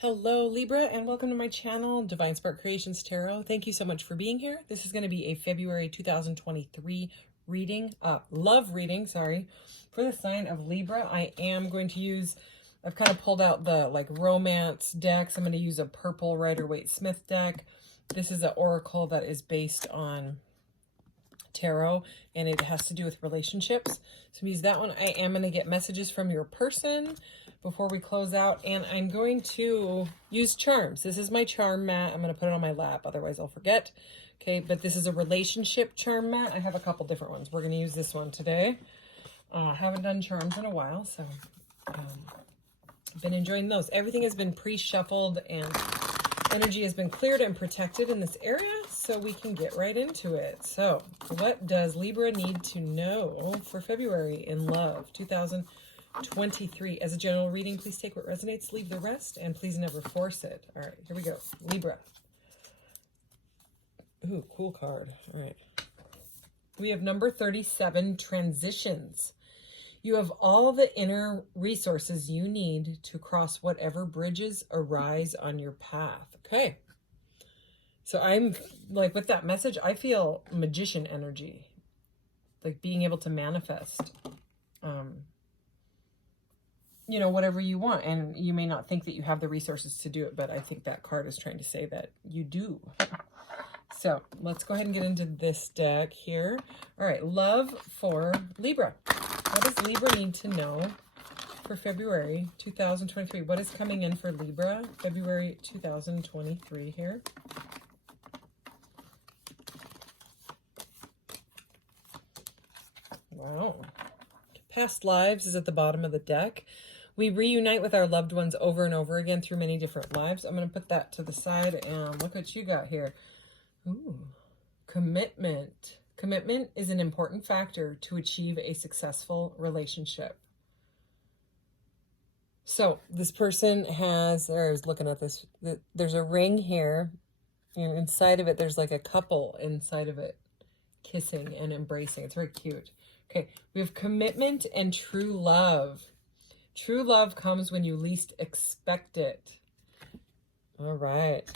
Hello Libra, and welcome to my channel, Divine Spark Creations Tarot. Thank you so much for being here. This is going to be a February 2023 reading, love reading, sorry, for the sign of Libra. I am going to use, I've kind of pulled out the romance decks. I'm going to use a purple Rider-Waite-Smith deck. This is an oracle that is based on tarot, and it has to do with relationships. So use that one. I am going to get messages from your person before we close out, and I'm going to use charms. This is my charm mat. I'm going to put it on my lap, otherwise I'll forget. Okay, but this is a relationship charm mat. I have a couple different ones. We're going to use this one today. I haven't done charms in a while, so I've been enjoying those. Everything has been pre-shuffled and energy has been cleared and protected in this area, so we can get right into it. So what does Libra need to know for February in love 2023? As a general reading, please take what resonates, leave the rest, and please never force it. All right, here we go. Libra. Ooh, cool card. All right. We have number 37, transitions. You have all the inner resources you need to cross whatever bridges arise on your path. Okay. So I'm like, with that message, I feel magician energy, like being able to manifest, you know, whatever you want. And you may not think that you have the resources to do it, but I think that card is trying to say that you do. So let's go ahead and get into this deck here. All right. Love for Libra. What does Libra need to know for February 2023? What is coming in for Libra February 2023 here? Wow. Past lives is at the bottom of the deck. We reunite with our loved ones over and over again through many different lives. I'm going to put that to the side and look what you got here. Ooh, commitment. Commitment is an important factor to achieve a successful relationship. So this person has, or I was looking at this, there's a ring here, and inside of it, there's like a couple inside of it kissing and embracing. It's very cute. Okay, we have commitment and true love. True love comes when you least expect it. All right.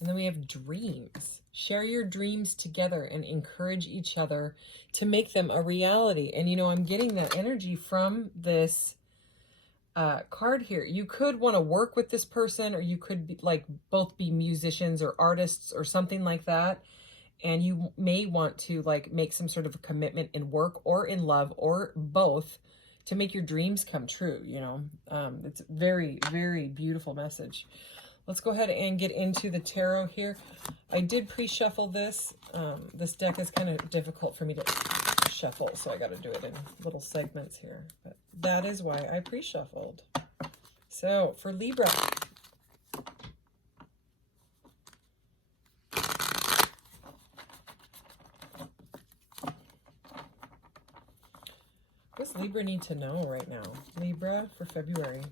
And then we have dreams. Share your dreams together and encourage each other to make them a reality. And, you know, I'm getting that energy from this card here. You could want to work with this person, or you could be, like, both be musicians or artists or something like that. And you may want to, like, make some sort of a commitment in work or in love or both to make your dreams come true, you know. It's a very, very beautiful message. Let's go ahead and get into the tarot here. I did pre-shuffle this. This deck is kind of difficult for me to shuffle, so I got to do it in little segments here. But that is why I pre-shuffled. So for Libra, what does Libra need to know right now? Libra for February.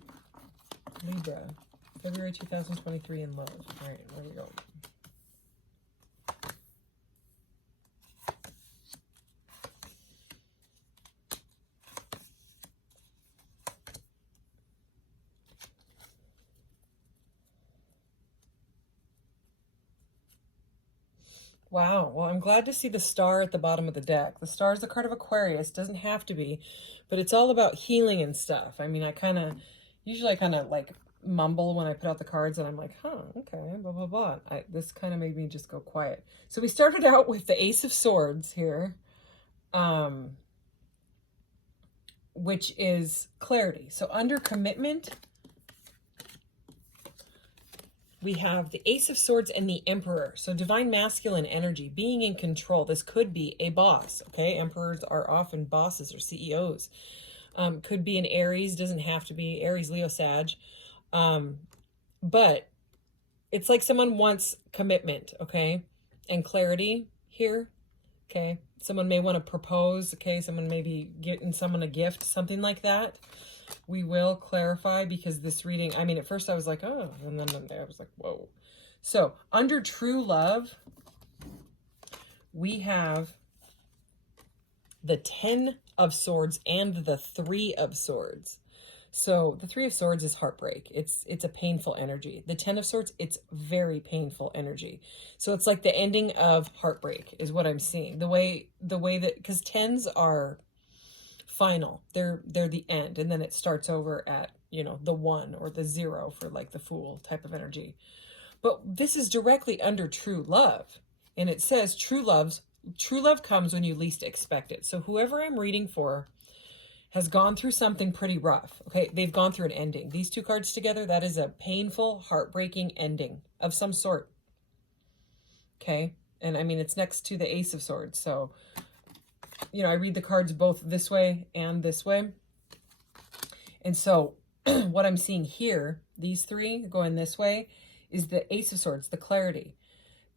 Libra. February 2023 in love. All right, there we go. Wow. Well, I'm glad to see the star at the bottom of the deck. The star is the card of Aquarius. Doesn't have to be, but it's all about healing and stuff. I mean, usually I kind of like mumble when I put out the cards, and I'm like, huh, okay, blah, blah, blah. This kind of made me just go quiet. So we started out with the Ace of Swords here, which is clarity. So under commitment, we have the Ace of Swords and the Emperor. So divine masculine energy, being in control. This could be a boss, okay? Emperors are often bosses or CEOs. Could be an Aries, doesn't have to be Aries, Leo, Sag. But it's like someone wants commitment, okay? And clarity here, okay? Someone may want to propose, okay? Someone may be getting someone a gift, something like that. We will clarify, because this reading, I mean, at first I was like, oh, and then I was like, whoa. So under true love, we have the 10 of Swords and the 3 of Swords. So the Three of Swords is heartbreak. It's a painful energy. The Ten of Swords, it's very painful energy. So it's like the ending of heartbreak is what I'm seeing. The way that, because tens are final. They're the end, and then it starts over at, you know, the one or the zero for like the Fool type of energy. But this is directly under true love. And it says true love comes when you least expect it. So whoever I'm reading for has gone through something pretty rough. Okay, they've gone through an ending. These two cards together, that is a painful, heartbreaking ending of some sort. Okay, and I mean, it's next to the Ace of Swords. So, you know, I read the cards both this way and this way. And so what I'm seeing here, these three going this way, is the Ace of Swords, the clarity,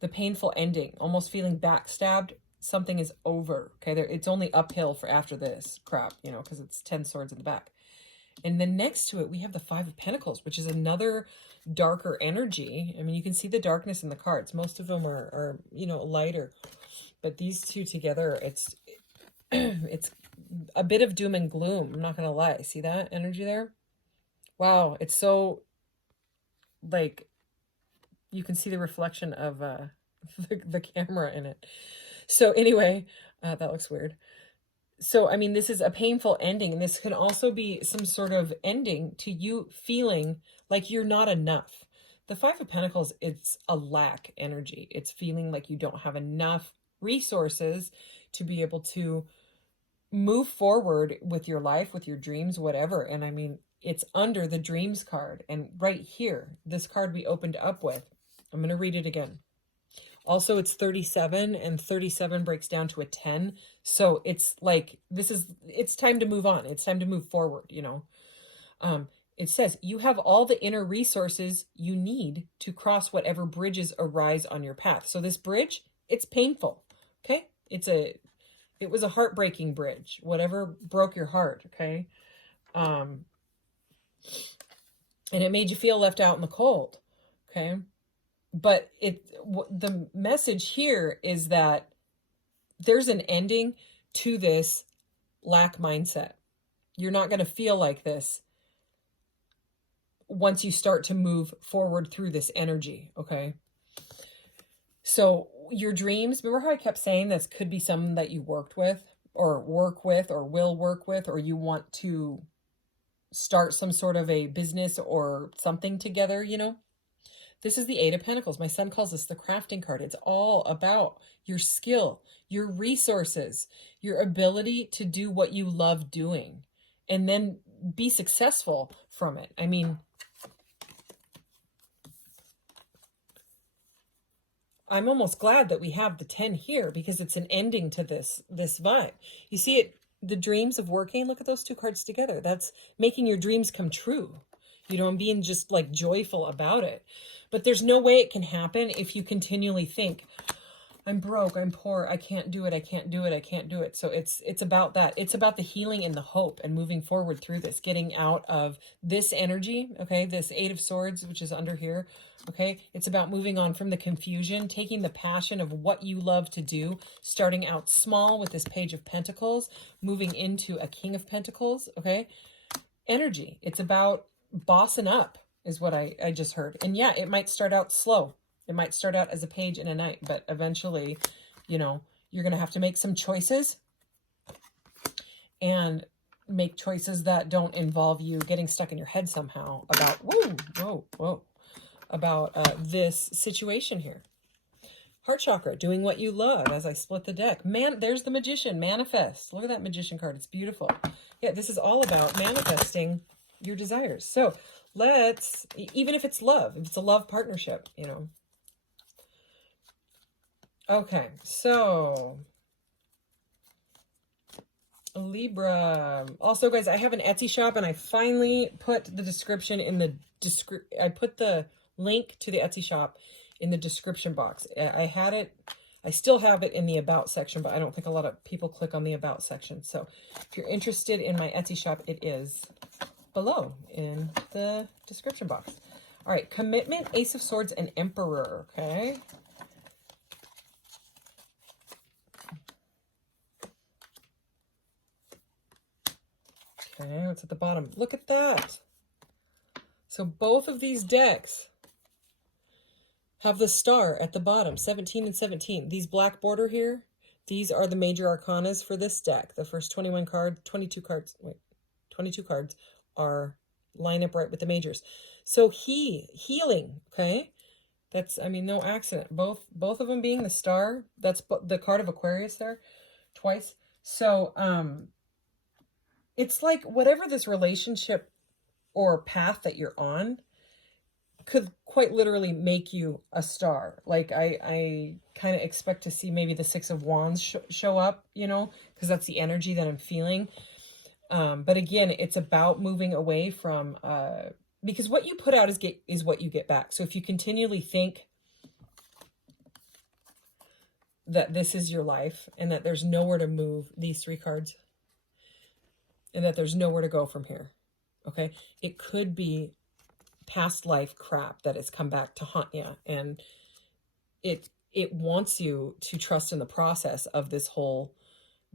the painful ending, almost feeling backstabbed. Something is over. Okay, it's only uphill for after this crap, you know, because it's 10 swords in the back. And then next to it, we have the Five of Pentacles, which is another darker energy. I mean, you can see the darkness in the cards. Most of them are you know, lighter. But these two together, it's a bit of doom and gloom. I'm not going to lie. See that energy there? Wow, it's so, like, you can see the reflection of the camera in it. So anyway, that looks weird. So, I mean, this is a painful ending, and this can also be some sort of ending to you feeling like you're not enough. The Five of Pentacles, it's a lack energy. It's feeling like you don't have enough resources to be able to move forward with your life, with your dreams, whatever. And I mean, it's under the Dreams card. And right here, this card we opened up with, I'm going to read it again. Also, it's 37, and 37 breaks down to a 10. So it's like, it's time to move on. It's time to move forward, you know. It says, you have all the inner resources you need to cross whatever bridges arise on your path. So this bridge, it's painful, okay? It was a heartbreaking bridge, whatever broke your heart, okay? And it made you feel left out in the cold, okay? But the message here is that there's an ending to this lack mindset. You're not going to feel like this once you start to move forward through this energy, okay? So your dreams, remember how I kept saying this could be someone that you worked with or work with or will work with, or you want to start some sort of a business or something together, you know? This is the Eight of Pentacles. My son calls this the crafting card. It's all about your skill, your resources, your ability to do what you love doing, and then be successful from it. I mean, I'm almost glad that we have the 10 here because it's an ending to this vibe. You see it, the dreams of working. Look at those two cards together. That's making your dreams come true. You know, and being just like joyful about it. But there's no way it can happen if you continually think, I'm broke, I'm poor, I can't do it, I can't do it, I can't do it. So it's about that. It's about the healing and the hope and moving forward through this, getting out of this energy, okay? This Eight of Swords, which is under here, okay? It's about moving on from the confusion, taking the passion of what you love to do, starting out small with this Page of Pentacles, moving into a King of Pentacles, okay? Energy. It's about bossing up is what I just heard. And yeah, it might start out slow. It might start out as a page in a night, but eventually, you know, you're going to have to make some choices and make choices that don't involve you getting stuck in your head somehow about, about this situation here. Heart chakra, doing what you love as I split the deck. Man, there's the Magician, manifest. Look at that Magician card. It's beautiful. Yeah, this is all about manifesting your desires. So let's, even if it's love, if it's a love partnership, you know. Okay, so Libra. Also, guys, I have an Etsy shop, and I finally put the description in the I put the link to the Etsy shop in the description box. I had it, I still have it in the About section, but I don't think a lot of people click on the About section. So if you're interested in my Etsy shop, it is below in the description box. All right, commitment, Ace of Swords, and Emperor, okay? Okay, what's at the bottom? Look at that. So both of these decks have the star at the bottom, 17 and 17. These black border here, these are the major arcanas for this deck. The first 22 cards are line up right with the majors. So healing, okay? That's, I mean, no accident. Both of them being the star. That's the card of Aquarius there twice. So it's like whatever this relationship or path that you're on could quite literally make you a star. Like I kind of expect to see maybe the Six of Wands show up, you know, because that's the energy that I'm feeling. But again, it's about moving away from, because what you put out is what you get back. So if you continually think that this is your life and that there's nowhere to move, these 3 cards, and that there's nowhere to go from here, okay? It could be past life crap that has come back to haunt you, and it wants you to trust in the process of this whole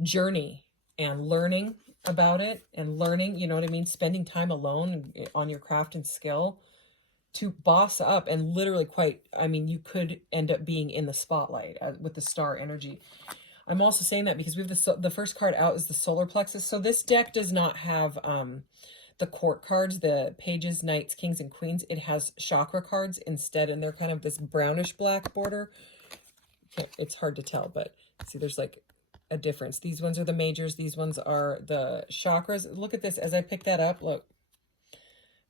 journey and learning about it and learning, you know what I mean, spending time alone on your craft and skill to boss up. And literally you could end up being in the spotlight with the star energy. I'm also saying that because we have the first card out is the solar plexus. So this deck does not have the court cards, the pages, knights, kings, and queens. It has chakra cards instead, and they're kind of this brownish black border. It's hard to tell, but see, there's like a difference. These ones are the majors. These ones are the chakras. Look at this. As I pick that up, look.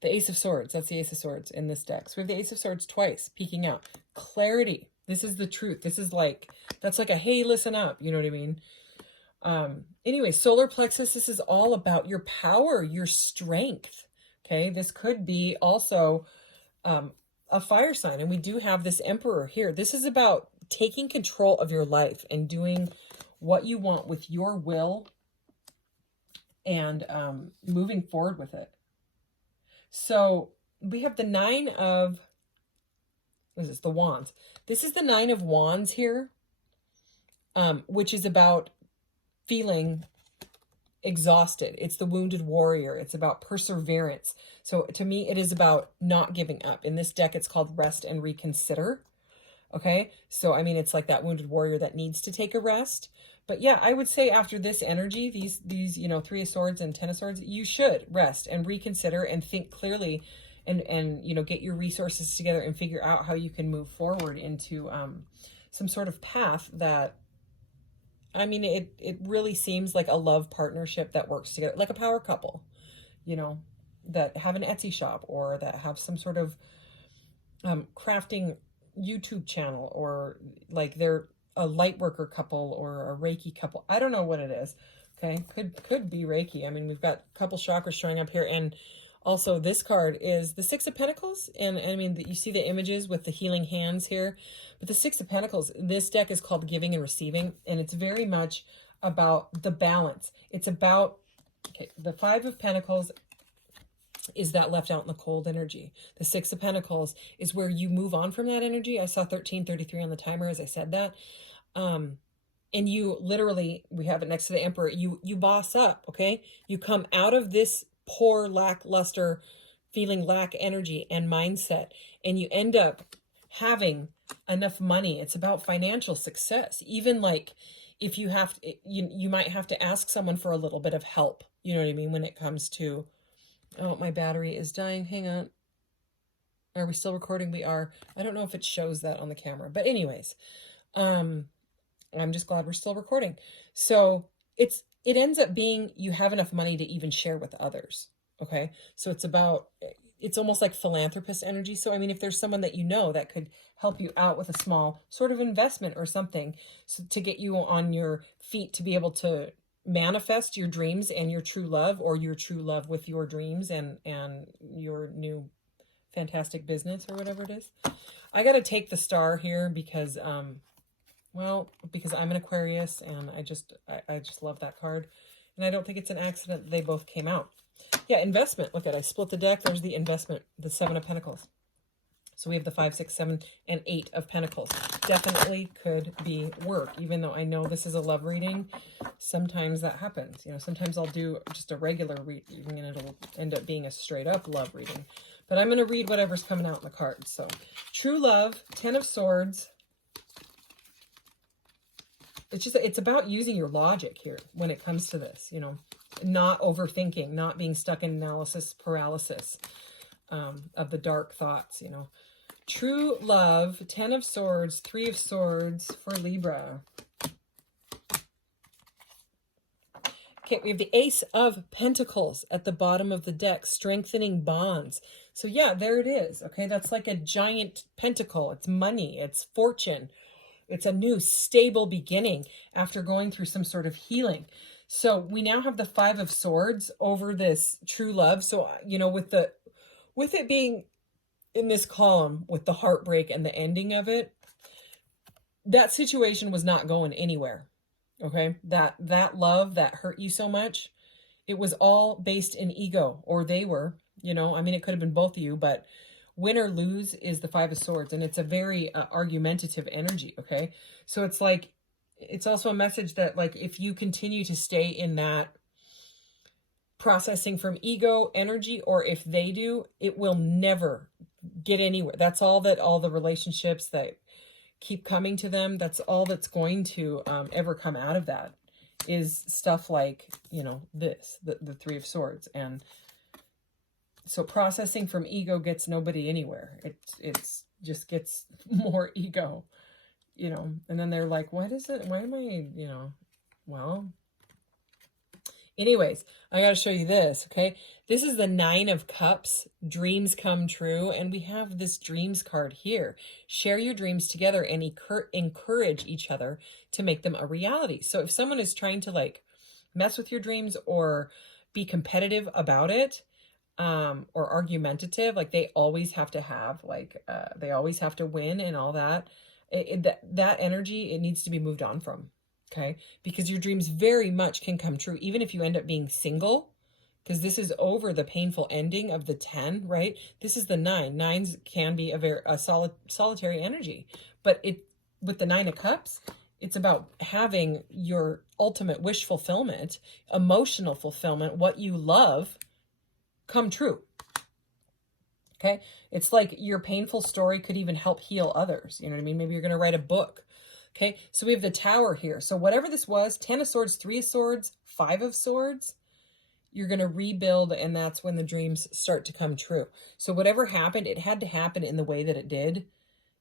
The Ace of Swords. That's the Ace of Swords in this deck. So we have the Ace of Swords twice, peeking out. Clarity. This is the truth. This is like, that's like a, hey, listen up. You know what I mean? Anyway, solar plexus, this is all about your power, your strength. Okay, this could be also a fire sign. And we do have this Emperor here. This is about taking control of your life and doing what you want with your will and moving forward with it. So we have the 9 of, what is this? The Wands. This is the 9 of Wands here, which is about feeling exhausted. It's the wounded warrior. It's about perseverance. So to me, it is about not giving up. In this deck, it's called Rest and Reconsider. Okay. So, I mean, it's like that wounded warrior that needs to take a rest. But yeah, I would say after this energy, these, you know, 3 of Swords and 10 of Swords, you should rest and reconsider and think clearly and, you know, get your resources together and figure out how you can move forward into some sort of path that, I mean, it really seems like a love partnership that works together, like a power couple, you know, that have an Etsy shop or that have some sort of crafting YouTube channel, or like they're a light worker couple or a Reiki couple. I don't know what it is. Okay. Could be Reiki. I mean, we've got a couple chakras showing up here. And also this card is the 6 of Pentacles. And I mean, you see the images with the healing hands here, but the 6 of Pentacles, this deck is called Giving and Receiving. And it's very much about the balance. It's about, okay, the 5 of Pentacles is that left out in the cold energy. The 6 of Pentacles is where you move on from that energy. I saw 1333 on the timer as I said that. And you literally, we have it next to the Emperor, you boss up, okay? You come out of this poor, lackluster, feeling lack energy and mindset, and you end up having enough money. It's about financial success. Even like if you have to, you might have to ask someone for a little bit of help. You know what I mean? When it comes to, oh, my battery is dying. Hang on. Are we still recording? We are. I don't know if it shows that on the camera, but anyways, I'm just glad we're still recording. So it ends up being, you have enough money to even share with others. Okay. So it's almost like philanthropist energy. So, I mean, if there's someone that you know that could help you out with a small sort of investment or something, so to get you on your feet to be able to manifest your dreams and your true love, or your true love with your dreams and your new fantastic business or whatever it is. I got to take the star here because, well, because I'm an Aquarius and I just love that card. And I don't think it's an accident that they both came out. Yeah, investment. Look at it. I split the deck. There's the investment, the 7 of Pentacles. So we have the 5, 6, 7, and 8 of Pentacles. Definitely could be work, even though I know this is a love reading. Sometimes that happens. You know, sometimes I'll do just a regular reading and it'll end up being a straight up love reading. But I'm going to read whatever's coming out in the cards. So true love, 10 of Swords. It's about using your logic here when it comes to this, you know, not overthinking, not being stuck in analysis paralysis of the dark thoughts, you know. True love, 10 of Swords, 3 of Swords for Libra. Okay, we have the Ace of Pentacles at the bottom of the deck, strengthening bonds. So yeah, there it is. Okay, that's like a giant pentacle. It's money, it's fortune. It's a new stable beginning after going through some sort of healing. So we now have the 5 of Swords over this true love. So, you know, with it being in this column with the heartbreak and the ending of it, that situation was not going anywhere. Okay, that love that hurt you so much, it was all based in ego, or they were, you know, I mean, it could have been both of you, but win or lose is the 5 of Swords, and it's a very argumentative energy. Okay, so it's like, it's also a message that, like, if you continue to stay in that processing from ego energy, or if they do, it will never get anywhere. That's all that all the relationships that keep coming to them, that's all that's going to ever come out of that, is stuff like, you know, this, the 3 of Swords. And so processing from ego gets nobody anywhere. It's just gets more ego, you know. And then they're like, what is it? Why am I, you know, well, anyways, I got to show you this, okay? This is the 9 of Cups, dreams come true. And we have this dreams card here. Share your dreams together and encourage each other to make them a reality. So if someone is trying to, like, mess with your dreams or be competitive about it, or argumentative, like they always have to have, like, they always have to win and all that, that energy, it needs to be moved on from. Okay, because your dreams very much can come true, even if you end up being single, because this is over the painful ending of the 10, right? This is the 9. 9s can be a solitary energy, but with the 9 of Cups, it's about having your ultimate wish fulfillment, emotional fulfillment, what you love, come true. Okay, it's like your painful story could even help heal others. You know what I mean? Maybe you're going to write a book. Okay, so we have the Tower here. So whatever this was, 10 of Swords, 3 of Swords, 5 of Swords, you're going to rebuild, and that's when the dreams start to come true. So whatever happened, it had to happen in the way that it did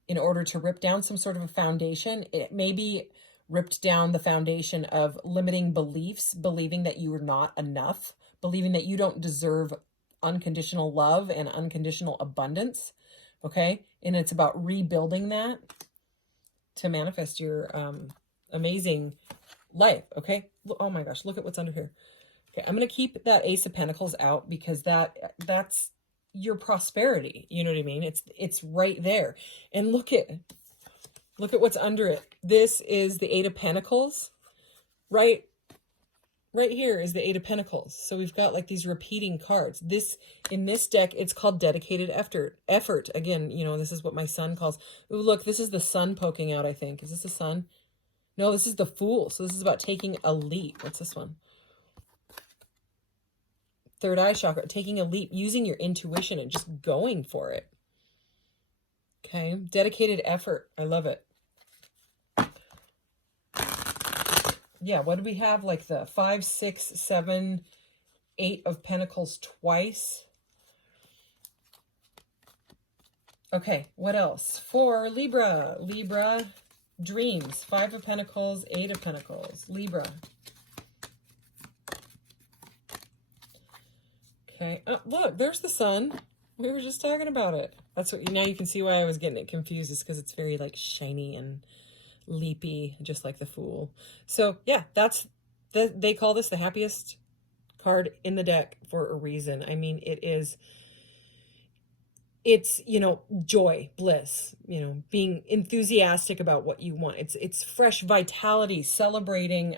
in order to rip down some sort of a foundation. It maybe ripped down the foundation of limiting beliefs, believing that you are not enough, believing that you don't deserve unconditional love and unconditional abundance. Okay, and it's about rebuilding that to manifest your amazing life. Okay, oh my gosh, look at what's under here. Okay, I'm going to keep that Ace of Pentacles out because that's your prosperity. You know what I mean? It's right there. And look at what's under it. This is the 8 of Pentacles. Right here is the 8 of Pentacles. So we've got like these repeating cards. In this deck, it's called dedicated effort. Again, you know, this is what my son calls. Ooh, look, this is the sun poking out, I think. Is this the sun? No, this is the Fool. So this is about taking a leap. What's this one? Third eye chakra, taking a leap, using your intuition and just going for it. Okay, dedicated effort. I love it. Yeah, what do we have? Like the 5, 6, 7, 8 of Pentacles twice. Okay, what else? For Libra. Libra, dreams. 5 of Pentacles, 8 of Pentacles. Libra. Okay, look, there's the sun. We were just talking about it. That's what, now you can see why I was getting it confused. Is because it's very like shiny and leapy, just like the Fool. So yeah, they call this the happiest card in the deck for a reason. I mean, it's, you know, joy, bliss, you know, being enthusiastic about what you want. It's fresh vitality, celebrating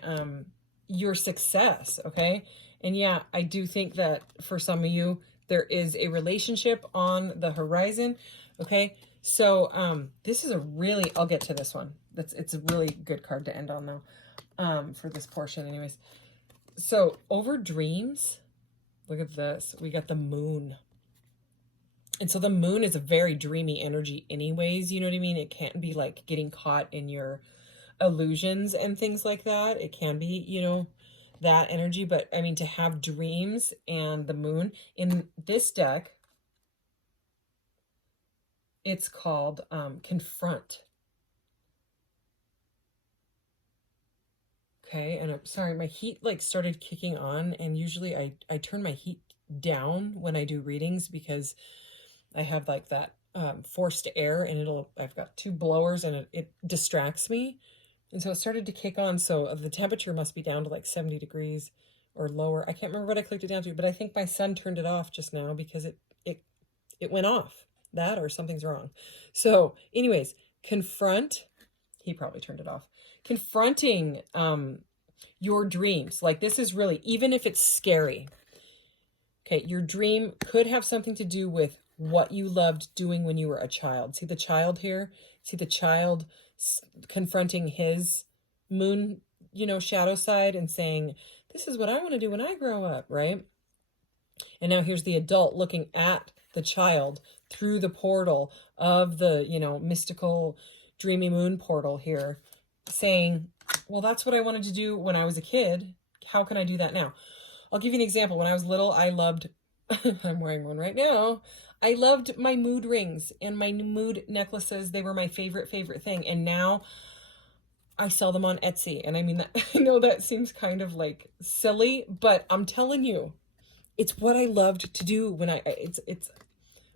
your success. Okay. And yeah, I do think that for some of you, There is a relationship on the horizon. Okay. So, this is a really, I'll get to this one. It's a really good card to end on though, for this portion anyways. So over dreams, look at this. We got the moon. And so the moon is a very dreamy energy anyways, you know what I mean? It can't be like getting caught in your illusions and things like that. It can be, you know, that energy. But I mean, to have dreams and the moon in this deck, it's called Confront. Okay, and I'm sorry, my heat like started kicking on, and usually I turn my heat down when I do readings because I have like that forced air, and I've got two blowers and it distracts me. And so it started to kick on. So the temperature must be down to like 70 degrees or lower. I can't remember what I clicked it down to, but I think my son turned it off just now because it went off. That or something's wrong. So anyways, confront. He probably turned it off. Confronting your dreams. Like this is really, even if it's scary. Okay, your dream could have something to do with what you loved doing when you were a child. See the child here? See the child confronting his moon, you know, shadow side and saying, this is what I want to do when I grow up, right? And now here's the adult looking at the child through the portal of the, you know, mystical, dreamy moon portal here, saying, well, that's what I wanted to do when I was a kid. How can I do that now? I'll give you an example. When I was little, I loved, I'm wearing one right now. I loved my mood rings and my mood necklaces. They were my favorite thing. And now I sell them on Etsy. And I mean, that, I know that seems kind of like silly, but I'm telling you, it's what I loved to do when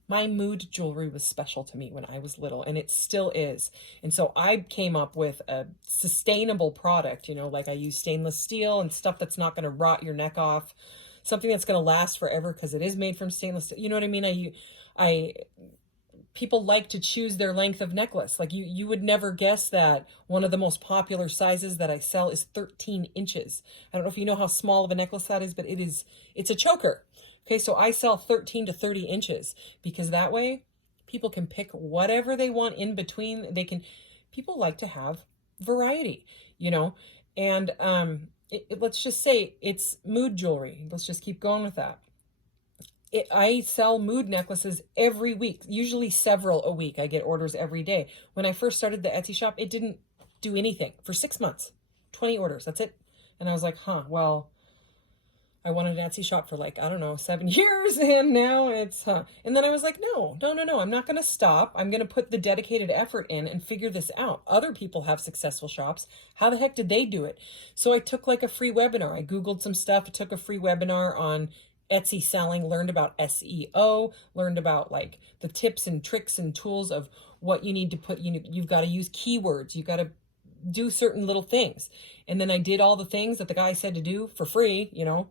my mood jewelry was special to me when I was little, and it still is. And so I came up with a sustainable product, you know, like I use stainless steel and stuff that's not going to rot your neck off, something that's going to last forever because it is made from stainless steel. You know what I mean? People like to choose their length of necklace. Like you would never guess that one of the most popular sizes that I sell is 13 inches. I don't know if you know how small of a necklace that is, but it's a choker. Okay, so I sell 13 to 30 inches because that way people can pick whatever they want in between. People like to have variety, you know, and let's just say it's mood jewelry. Let's just keep going with that. I sell mood necklaces every week, usually several a week. I get orders every day. When I first started the Etsy shop, it didn't do anything for 6 months, 20 orders. That's it. And I was like, well, I wanted an Etsy shop for like, I don't know, 7 years. And now it's, And then I was like, no, I'm not going to stop. I'm going to put the dedicated effort in and figure this out. Other people have successful shops. How the heck did they do it? So I took like a free webinar. I Googled some stuff, took a free webinar on Etsy selling, learned about SEO, learned about like the tips and tricks and tools of what you need to put, you've got to use keywords. You've got to do certain little things. And then I did all the things that the guy said to do for free, you know,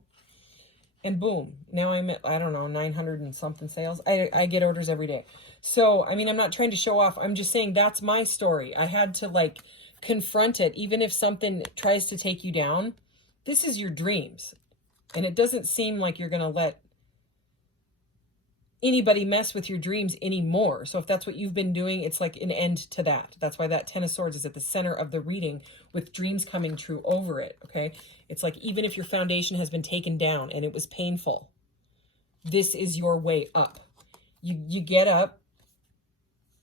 and boom, now I'm at, I don't know, 900 and something sales. I get orders every day. So, I mean, I'm not trying to show off. I'm just saying that's my story. I had to like confront it. Even if something tries to take you down, this is your dreams. And it doesn't seem like you're going to let anybody mess with your dreams anymore. So if that's what you've been doing, it's like an end to that. That's why that 10 of Swords is at the center of the reading with dreams coming true over it, okay? It's like even if your foundation has been taken down and it was painful, this is your way up. You get up.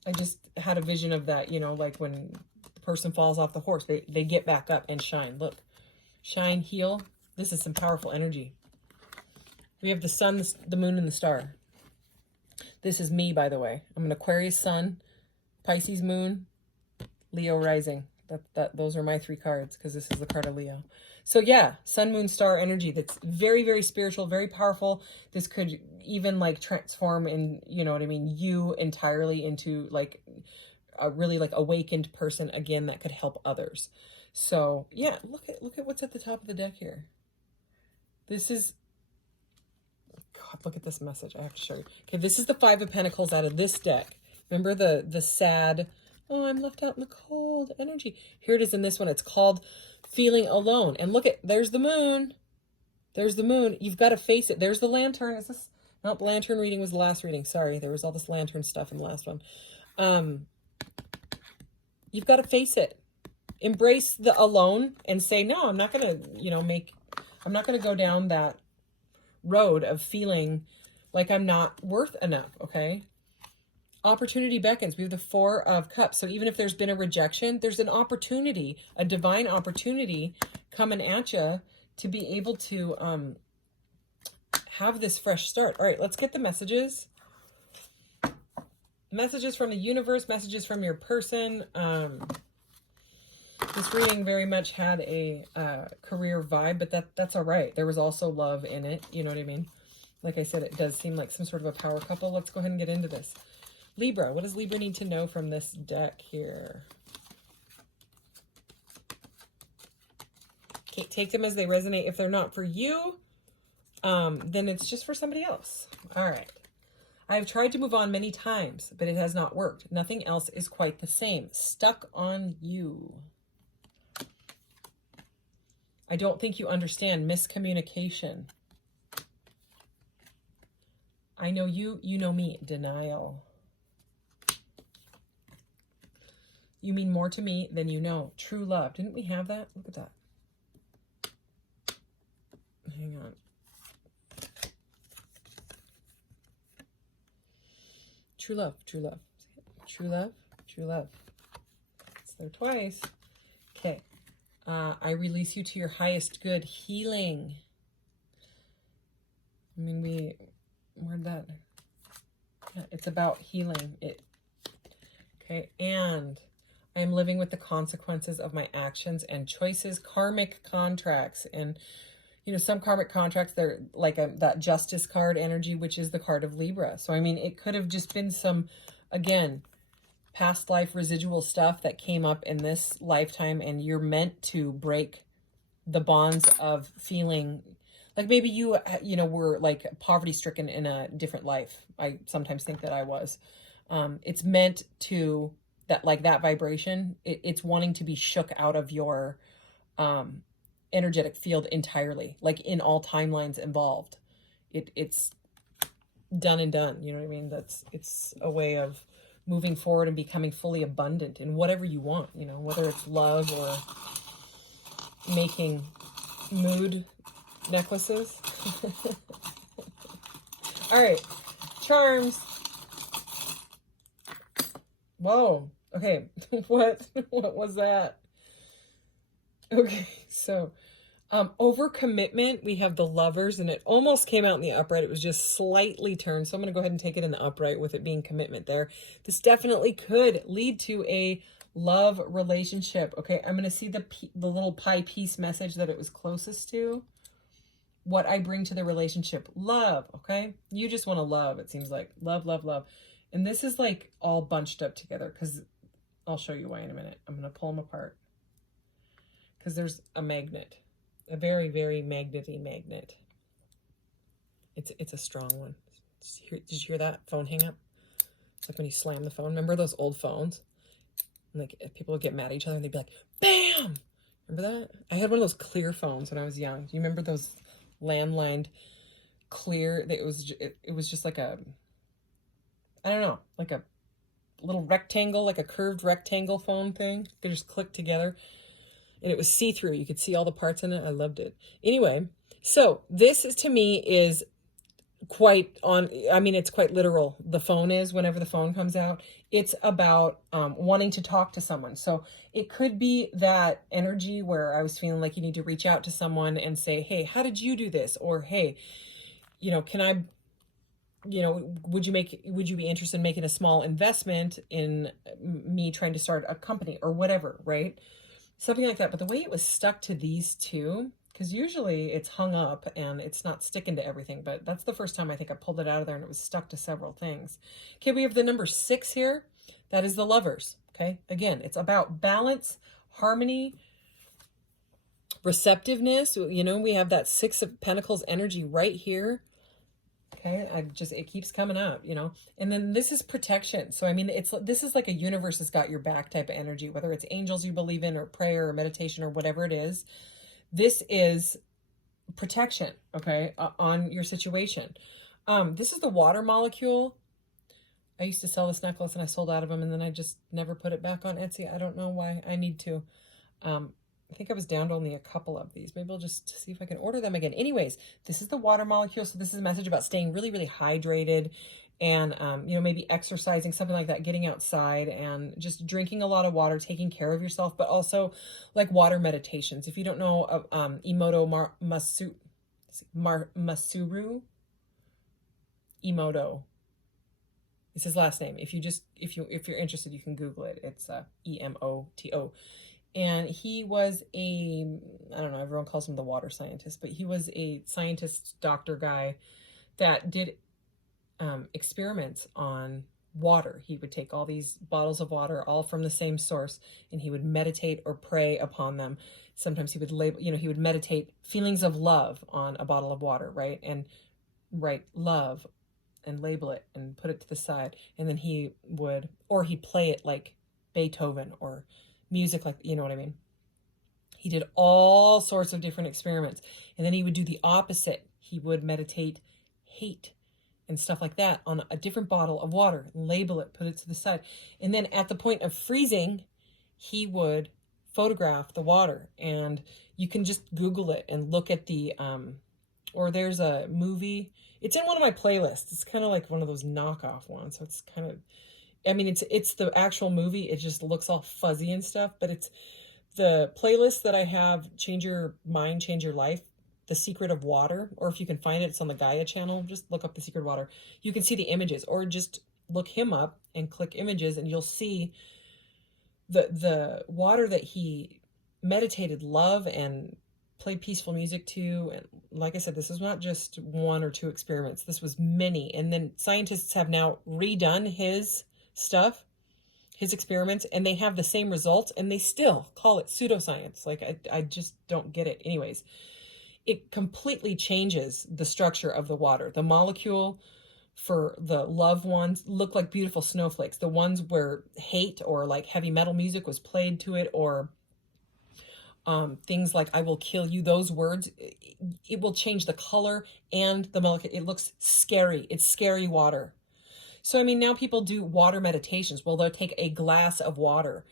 I just had a vision of that, you know, like when the person falls off the horse, they get back up and shine. Look, shine, heal. This is some powerful energy. We have the sun, the moon, and the star. This is me, by the way. I'm an Aquarius sun, Pisces moon, Leo rising. Those are my 3 cards because this is the card of Leo. So yeah, sun, moon, star energy. That's very, very spiritual, very powerful. This could even like transform in, you know what I mean, you entirely into like a really like awakened person again that could help others. So yeah, look at what's at the top of the deck here. This is, God, look at this message. I have to show you. Okay, this is the 5 of Pentacles out of this deck. Remember the sad, oh, I'm left out in the cold energy. Here it is in this one. It's called Feeling Alone. And look at, there's the moon. There's the moon. You've got to face it. There's the lantern. Nope, lantern reading was the last reading. Sorry, there was all this lantern stuff in the last one. You've got to face it. Embrace the alone and say, no, I'm not going to, I'm not going to go down that road of feeling like I'm not worth enough, okay? Opportunity beckons. We have the Four of Cups. So even if there's been a rejection, there's an opportunity, a divine opportunity coming at you to be able to have this fresh start. All right, let's get the messages. Messages from the universe, messages from your person. This reading very much had a career vibe, but that's all right. There was also love in it. You know what I mean? Like I said, it does seem like some sort of a power couple. Let's go ahead and get into this. Libra, what does Libra need to know from this deck here? Okay, take them as they resonate. If they're not for you, then it's just for somebody else. All right. I have tried to move on many times, but it has not worked. Nothing else is quite the same. Stuck on you. I don't think you understand miscommunication. I know you, you know me. Denial. You mean more to me than you know. True love. Didn't we have that? Look at that. Hang on. True love, true love. True love, true love. It's there twice. Okay. I release you to your highest good. Healing. I mean, where'd that? Yeah, it's about healing. Okay. And I am living with the consequences of my actions and choices. Karmic contracts. And, some karmic contracts, they're like that justice card energy, which is the card of Libra. So, I mean, it could have just been some, again, past life residual stuff that came up in this lifetime, and you're meant to break the bonds of feeling like maybe you were like poverty stricken in a different life. I sometimes think that I was. It's meant to that vibration. It's wanting to be shook out of your energetic field entirely, like in all timelines involved. It's done and done. You know what I mean? It's a way of moving forward and becoming fully abundant in whatever you want, whether it's love or making mood necklaces. All right, charms. Whoa. Okay. What was that? Okay. So, overcommitment, we have the Lovers, and it almost came out in the upright. It was just slightly turned. So I'm going to go ahead and take it in the upright with it being commitment there. This definitely could lead to a love relationship. Okay. I'm going to see the little pie piece message that it was closest to. What I bring to the relationship. Love. Okay. You just want to love. It seems like love, love, love. And this is like all bunched up together because I'll show you why in a minute. I'm going to pull them apart because there's a magnet. A very, very magnety magnet. It's a strong one. Did you hear that phone hang up? It's like when you slam the phone. Remember those old phones? And like people would get mad at each other and they'd be like, bam! Remember that? I had one of those clear phones when I was young. Do you remember those landlined clear? It was just like a, I don't know, like a little rectangle, like a curved rectangle phone thing. You could just click together. And it was see-through. You could see all the parts in it. I loved it. Anyway, so this is, to me, is quite on, I mean, it's quite literal. The phone is, whenever the phone comes out, it's about wanting to talk to someone. So it could be that energy where I was feeling like you need to reach out to someone and say, hey, how did you do this? Or, hey, can I, would you be interested in making a small investment in me trying to start a company or whatever, right? Something like that. But the way it was stuck to these two, because usually it's hung up and it's not sticking to everything, but that's the first time I think I pulled it out of there and it was stuck to several things. Okay, we have the number 6 here. That is the Lovers. Okay, again, it's about balance, harmony, receptiveness. We have that 6 of Pentacles energy right here. Okay, it keeps coming up, and then this is protection. So, I mean, this is like a universe has got your back type of energy, whether it's angels you believe in or prayer or meditation or whatever it is. This is protection, okay, on your situation. This is the water molecule. I used to sell this necklace and I sold out of them, and then I just never put it back on Etsy. I don't know why. I need to. I think I was down to only a couple of these. Maybe I'll just see if I can order them again. Anyways, this is the water molecule. So this is a message about staying really, really hydrated and, you know, maybe exercising, something like that, getting outside and just drinking a lot of water, taking care of yourself, but also like water meditations. If you don't know, Masuru Emoto. It's his last name. If you're interested, you can Google it. It's Emoto. And he was I don't know, everyone calls him the water scientist, but he was a scientist, doctor guy that did experiments on water. He would take all these bottles of water, all from the same source, and he would meditate or pray upon them. Sometimes he would label, you know, he would meditate feelings of love on a bottle of water, right? And write love and label it and put it to the side. And then he'd play it like Beethoven or music, like, you know what I mean? He did all sorts of different experiments. And then he would do the opposite. He would meditate hate and stuff like that on a different bottle of water, label it, put it to the side. And then at the point of freezing, he would photograph the water. And you can just Google it and look at or there's a movie. It's in one of my playlists. It's kind of like one of those knockoff ones. So it's kind of, I mean, it's the actual movie. It just looks all fuzzy and stuff, but it's the playlist that I have, Change Your Mind, Change Your Life, The Secret of Water, or if you can find it, it's on the Gaia channel. Just look up The Secret of Water. You can see the images, or just look him up and click images, and you'll see the water that he meditated love and played peaceful music to. And like I said, this is not just one or two experiments. This was many. And then scientists have now redone his stuff, his experiments, and they have the same results, and they still call it pseudoscience. Like, I just don't get it. Anyways, it completely changes the structure of the water. The molecule for the loved ones look like beautiful snowflakes. The ones where hate or like heavy metal music was played to it, or things like "I will kill you," those words, it will change the color and the molecule. It looks scary. It's scary water. So, I mean, now people do water meditations. Well, they'll take a glass of water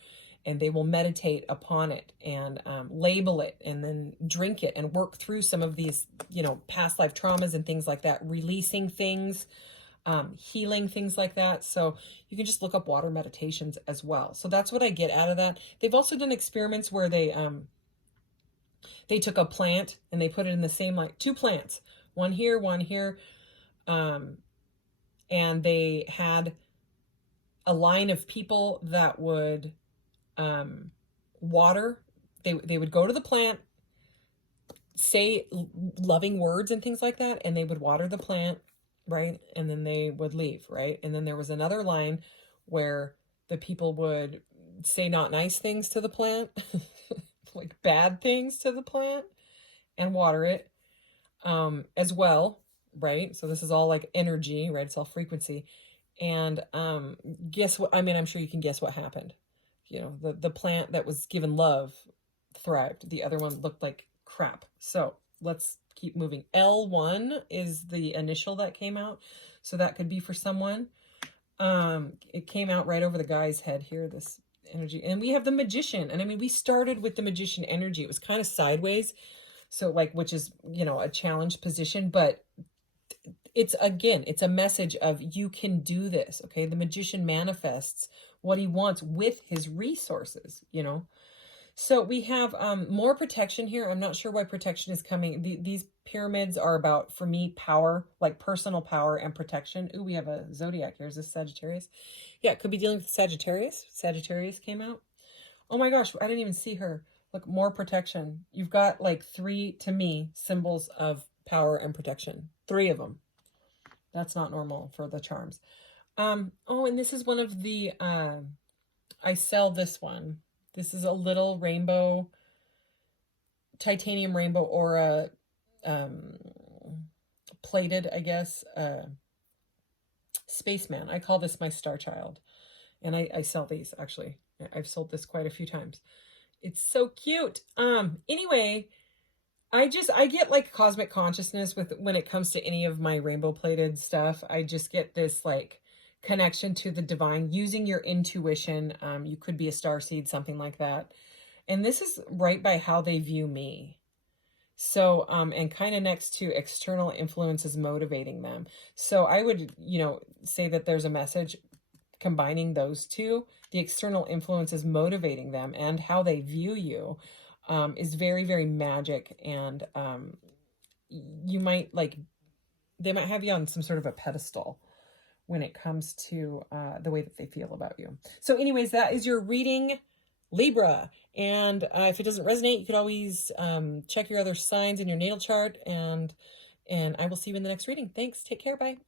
and they will meditate upon it and label it and then drink it and work through some of these, you know, past life traumas and things like that, releasing things, healing things like that. So you can just look up water meditations as well. So that's what I get out of that. They've also done experiments where they took a plant and they put it in the same, like two plants, one here, and they had a line of people that would water. They would go to the plant, say loving words and things like that, and they would water the plant, right? And then they would leave, right? And then there was another line where the people would say not nice things to the plant, like bad things to the plant, and water it as well. Right? So this is all like energy, right? It's all frequency. And guess what? I mean, I'm sure you can guess what happened. You know, the plant that was given love thrived. The other one looked like crap. So let's keep moving. L1 is the initial that came out. So that could be for someone. It came out right over the guy's head here, this energy. And we have the Magician. And I mean, we started with the Magician energy. It was kind of sideways. So like, which is, you know, a challenged position, but it's a message of you can do this. Okay. The Magician manifests what he wants with his resources, you know? So we have more protection here. I'm not sure why protection is coming. These pyramids are about, for me, power, like personal power and protection. Ooh, we have a zodiac here. Is this Sagittarius? Yeah, it could be dealing with Sagittarius. Sagittarius came out. Oh my gosh, I didn't even see her. Look, more protection. You've got like 3, to me, symbols of power and protection. 3 of them. That's not normal for the charms. Oh, and this is one of the, I sell this one. This is a little rainbow, titanium rainbow aura, plated, I guess, spaceman. I call this my star child. And I sell these, actually. I've sold this quite a few times. It's so cute. Anyway, I get like cosmic consciousness with when it comes to any of my rainbow plated stuff. I just get this like connection to the divine, using your intuition. You could be a star seed, something like that. And this is right by how they view me. So, and kind of next to external influences motivating them. So I would, say that there's a message combining those two. The external influences motivating them and how they view you is very, very magic. And you might they might have you on some sort of a pedestal when it comes to the way that they feel about you. So anyways, that is your reading, Libra. And if it doesn't resonate, you could always check your other signs in your natal chart, and I will see you in the next reading. Thanks. Take care. Bye.